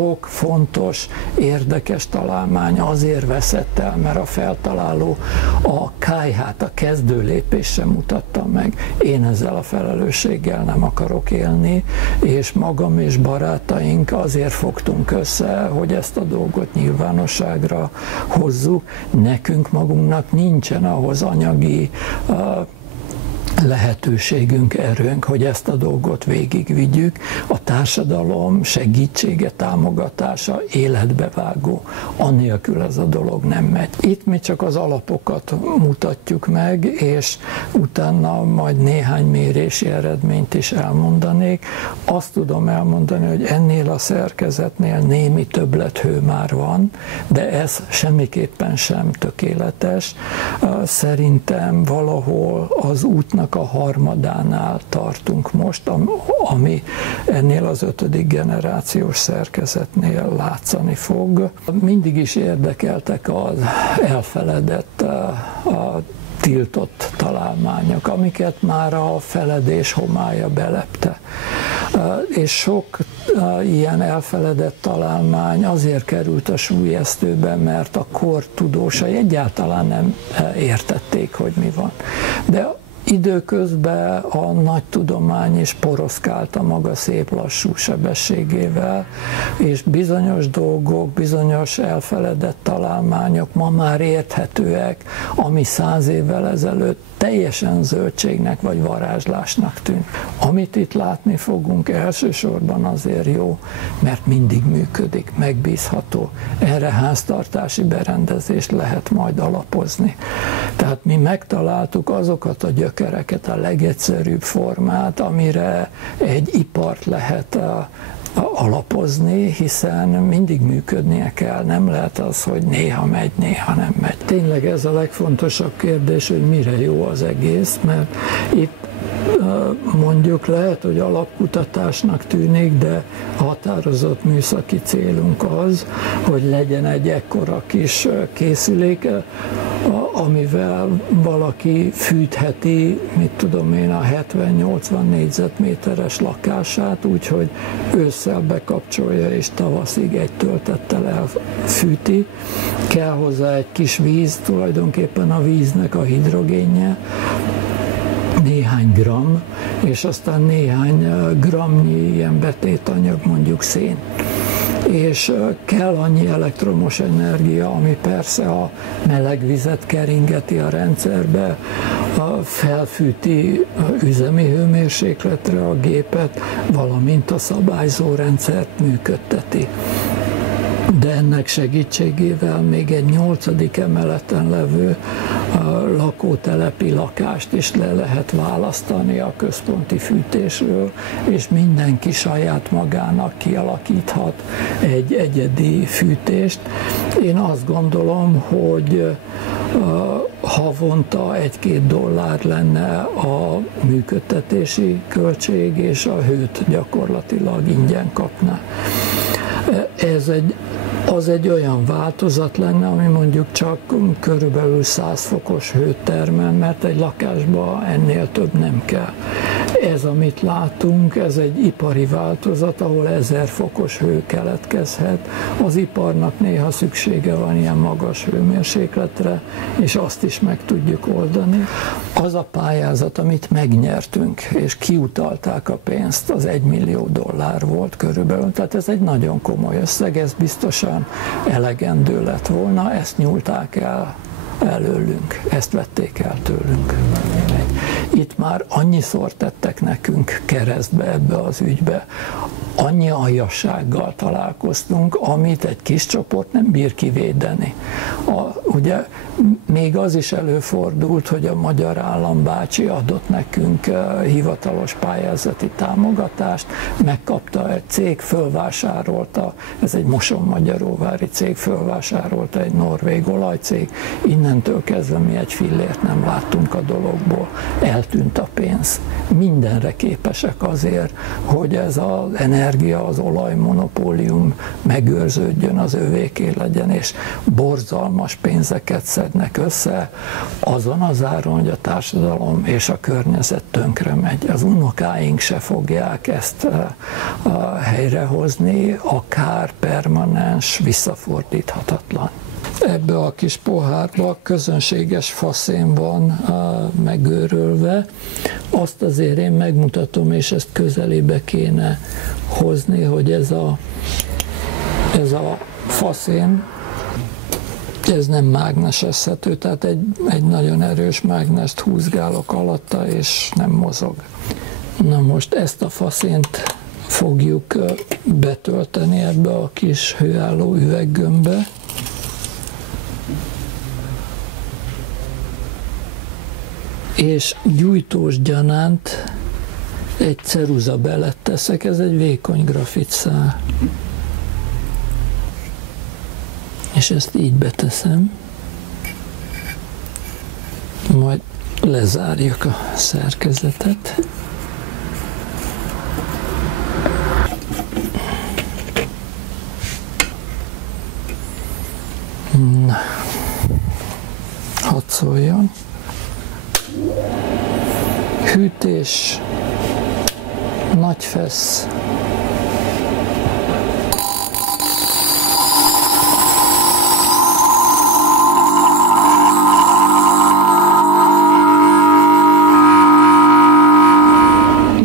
sok fontos, érdekes találmány azért veszett el, mert a feltaláló a KH-t, a kezdő lépést sem mutatta meg. Én ezzel a felelősséggel nem akarok élni, és magam és barátaink azért fogtunk össze, hogy ezt a dolgot nyilvánosságra hozzuk. Nekünk magunknak nincsen ahhoz anyagi lehetőségünk, erőnk, hogy ezt a dolgot végigvigyük. A társadalom segítsége, támogatása életbevágó. Anélkül ez a dolog nem megy. Itt mi csak az alapokat mutatjuk meg, és utána majd néhány mérési eredményt is elmondanék. Azt tudom elmondani, hogy ennél a szerkezetnél némi többlethő már van, de ez semmiképpen sem tökéletes. Szerintem valahol az útnak a harmadánál tartunk most, ami ennél az 5. generációs szerkezetnél látszani fog. Mindig is érdekeltek az elfeledett, a tiltott találmányok, amiket már a feledés homálya belepte. És sok ilyen elfeledett találmány azért került a súlyesztőbe, mert a kor tudósai egyáltalán nem értették, hogy mi van. De időközben a nagy tudomány is poroszkálta maga szép lassú sebességével, és bizonyos dolgok, bizonyos elfeledett találmányok ma már érthetőek, ami 100 évvel ezelőtt teljesen zöldségnek vagy varázslásnak tűnt. Amit itt látni fogunk, elsősorban azért jó, mert mindig működik, megbízható. Erre háztartási berendezést lehet majd alapozni. Tehát mi megtaláltuk azokat a gyökereket, a legegyszerűbb formát, amire egy ipart lehet alapozni, hiszen mindig működnie kell, nem lehet az, hogy néha megy, néha nem megy. Tényleg ez a legfontosabb kérdés, hogy mire jó az egész, mert itt mondjuk lehet, hogy alapkutatásnak tűnik, de határozott műszaki célunk az, hogy legyen egy ekkora kis készülék, amivel valaki fűtheti, mit tudom én, a 70-80 négyzetméteres lakását, úgyhogy ősszel bekapcsolja és tavaszig egy töltettel elfűti. Kell hozzá egy kis víz, tulajdonképpen a víznek a hidrogénje, néhány gram, és aztán néhány gramnyi ilyen betétanyag, mondjuk szén. És kell annyi elektromos energia, ami persze a meleg vizet keringeti a rendszerbe, felfűti üzemi hőmérsékletre a gépet, valamint a szabályzó rendszert működteti. De ennek segítségével még egy 8. emeleten levő lakótelepi lakást is le lehet választani a központi fűtésről, és mindenki saját magának kialakíthat egy egyedi fűtést. Én azt gondolom, hogy havonta $1-2 lenne a működtetési költség, és a hőt gyakorlatilag ingyen kapná. Az egy olyan változat lenne, ami mondjuk csak körülbelül 100 fokos hőt termel, mert egy lakásban ennél több nem kell. Ez, amit látunk, ez egy ipari változat, ahol 1000 fokos hő keletkezhet. Az iparnak néha szüksége van ilyen magas hőmérsékletre, és azt is meg tudjuk oldani. Az a pályázat, amit megnyertünk, és kiutalták a pénzt, az $1 millió volt körülbelül, tehát ez egy nagyon komoly összeg, ez biztosan elegendő lett volna, ezt nyúlták el előlünk, ezt vették el tőlünk. Itt már annyiszor tettek nekünk keresztbe ebbe az ügybe, annyi aljassággal találkoztunk, amit egy kis csoport nem bír kivédeni. Ugye még az is előfordult, hogy a magyar állambácsi adott nekünk hivatalos pályázati támogatást, megkapta egy cég, fölvásárolta, ez egy Mosonmagyaróvári cég, fölvásárolta egy norvég olajcég, innentől kezdve mi egy fillért nem láttunk a dologból, eltűnt a pénz. Mindenre képesek azért, hogy ez az energia energia, az olajmonopólium megőrződjön, az övéké legyen, és borzalmas pénzeket szednek össze azon az áron, hogy a társadalom és a környezet tönkre megy. Az unokáink se fogják ezt helyrehozni, akár permanens, visszafordíthatatlan. Ebbe a kis pohárba közönséges faszén van megőrölve. Azt azért én megmutatom, és ezt közelébe kéne hozni, hogy ez a faszén, ez nem mágnesezhető, tehát egy nagyon erős mágnest húzgálok alatta, és nem mozog. Na most ezt a faszént fogjuk betölteni ebbe a kis hőálló üveggömbbe. És gyújtós gyanánt egy ceruza belet teszek, ez egy vékony grafitszál. És ezt így beteszem, majd lezárjuk a szerkezetet. Na, hadd szóljon. Hűtés, nagy fesz,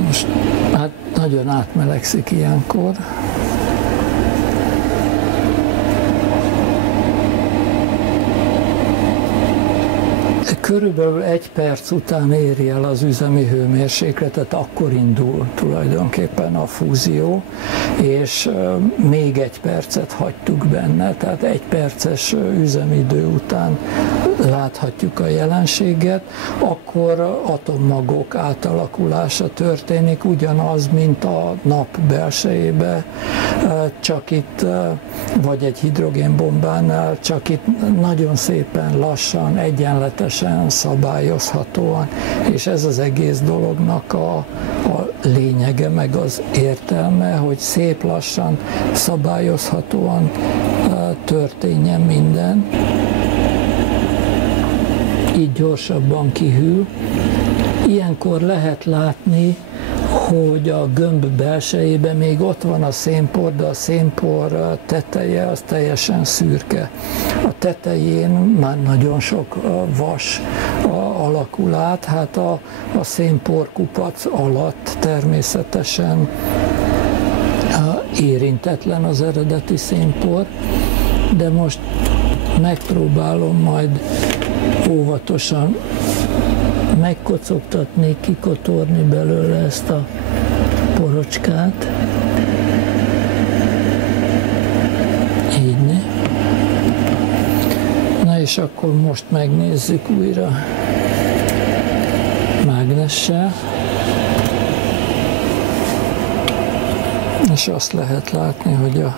most hát nagyon átmelegszik ilyenkor. Körülbelül 1 perc után éri el az üzemi hőmérsékletet, akkor indul tulajdonképpen a fúzió, és még 1 percet hagytuk benne, tehát 1 perces üzemidő után láthatjuk a jelenséget, akkor atommagok átalakulása történik, ugyanaz, mint a nap belsejébe, csak itt, vagy egy hidrogénbombánál, csak itt nagyon szépen lassan, egyenletesen, szabályozhatóan, és ez az egész dolognak a lényege, meg az értelme, hogy szép lassan, szabályozhatóan történjen minden. Így gyorsabban kihűl. Ilyenkor lehet látni, hogy a gömb belsejében még ott van a szénpor, de a szénpor teteje az teljesen szürke. A tetején már nagyon sok vas alakul át, hát a szénporkupac alatt természetesen érintetlen az eredeti szénpor, de most megpróbálom majd óvatosan megkocogtatni, kikotorni belőle ezt a porocskát. Így ne. Na és akkor most megnézzük újra mágnessel. És azt lehet látni, hogy a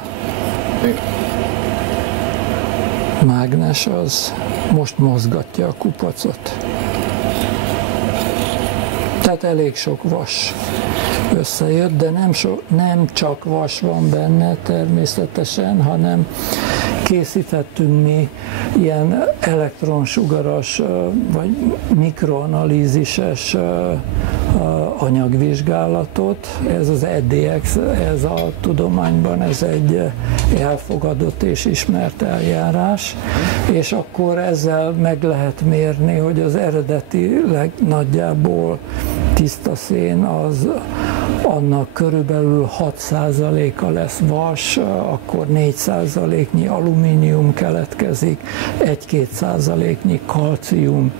mágnes az most mozgatja a kupacot. Tehát elég sok vas összejött, de nem csak vas van benne természetesen, hanem készítettünk mi ilyen elektronsugaras vagy mikroanalízises anyagvizsgálatot. Ez az EDX, ez a tudományban ez egy elfogadott és ismert eljárás, és akkor ezzel meg lehet mérni, hogy az eredetileg nagyjából tiszta szén az annak körülbelül 6%-a lesz vas, akkor 4%-nyi alumínium keletkezik, 1-2%-nyi kalcium,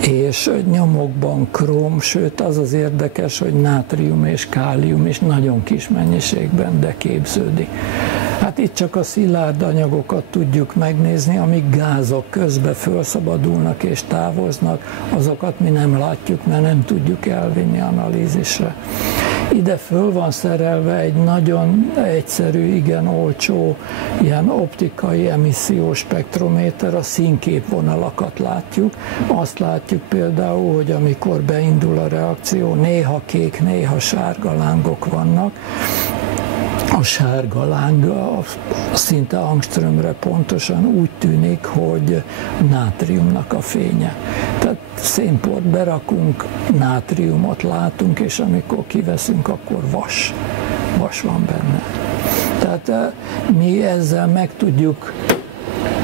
és nyomokban króm, sőt az az érdekes, hogy nátrium és kálium is nagyon kis mennyiségben deképződik. Hát itt csak a szilárd anyagokat tudjuk megnézni, amik gázok közben felszabadulnak és távoznak, azokat mi nem látjuk, mert nem tudjuk elvinni analízisre. Ide föl van szerelve egy nagyon egyszerű, igen olcsó, ilyen optikai emissziós spektrométer, a színképvonalakat látjuk. Azt látjuk például, hogy amikor beindul a reakció, néha kék, néha sárga lángok vannak, a sárga láng szinte angströmre pontosan úgy tűnik, hogy nátriumnak a fénye. Tehát szénport berakunk, nátriumot látunk, és amikor kiveszünk, akkor vas van benne. Tehát mi ezzel meg tudjuk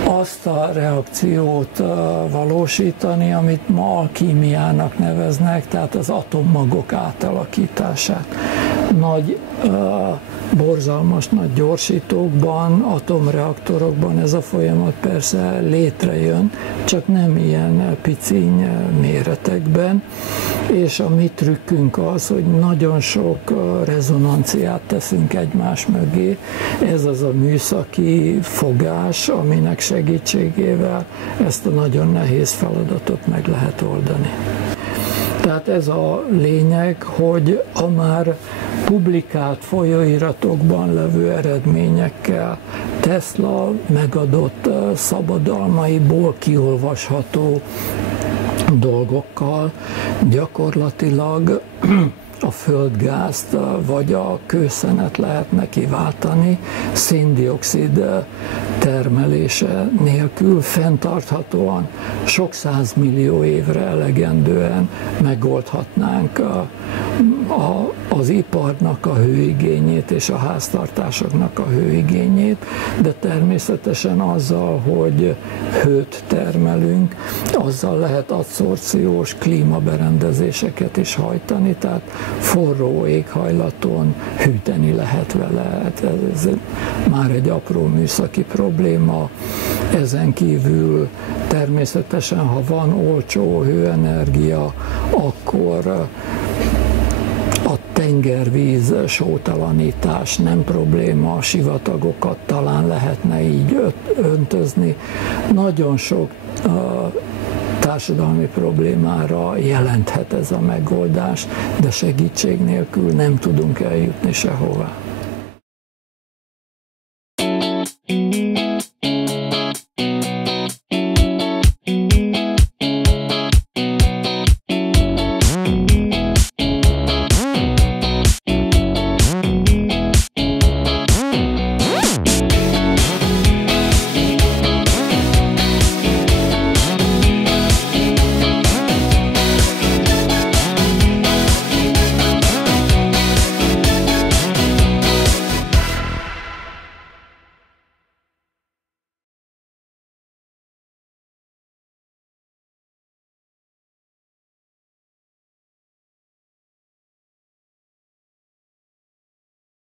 azt a reakciót valósítani, amit ma alkímiának neveznek, tehát az atommagok átalakítását. Borzalmas nagy gyorsítókban, atomreaktorokban ez a folyamat persze létrejön, csak nem ilyen piciny méretekben, és a mi trükkünk az, hogy nagyon sok rezonanciát teszünk egymás mögé. Ez az a műszaki fogás, aminek segítségével ezt a nagyon nehéz feladatot meg lehet oldani. Tehát ez a lényeg, hogy a már publikált folyóiratokban levő eredményekkel, Tesla megadott szabadalmaiból kiolvasható dolgokkal gyakorlatilag a földgázt vagy a kőszenet lehetne kiváltani szén-dioxid termelése nélkül fenntarthatóan sok százmillió évre elegendően megoldhatnánk az iparnak a hőigényét és a háztartásoknak a hőigényét, de természetesen azzal, hogy hőt termelünk, azzal lehet adszorpciós klímaberendezéseket is hajtani, tehát forró éghajlaton hűteni lehet vele. Ez már egy apró műszaki probléma. Ezen kívül természetesen, ha van olcsó hőenergia, akkor a tengervíz sótalanítás nem probléma, a sivatagokat talán lehetne így öntözni. Nagyon sok társadalmi problémára jelenthet ez a megoldás, de segítség nélkül nem tudunk eljutni sehová.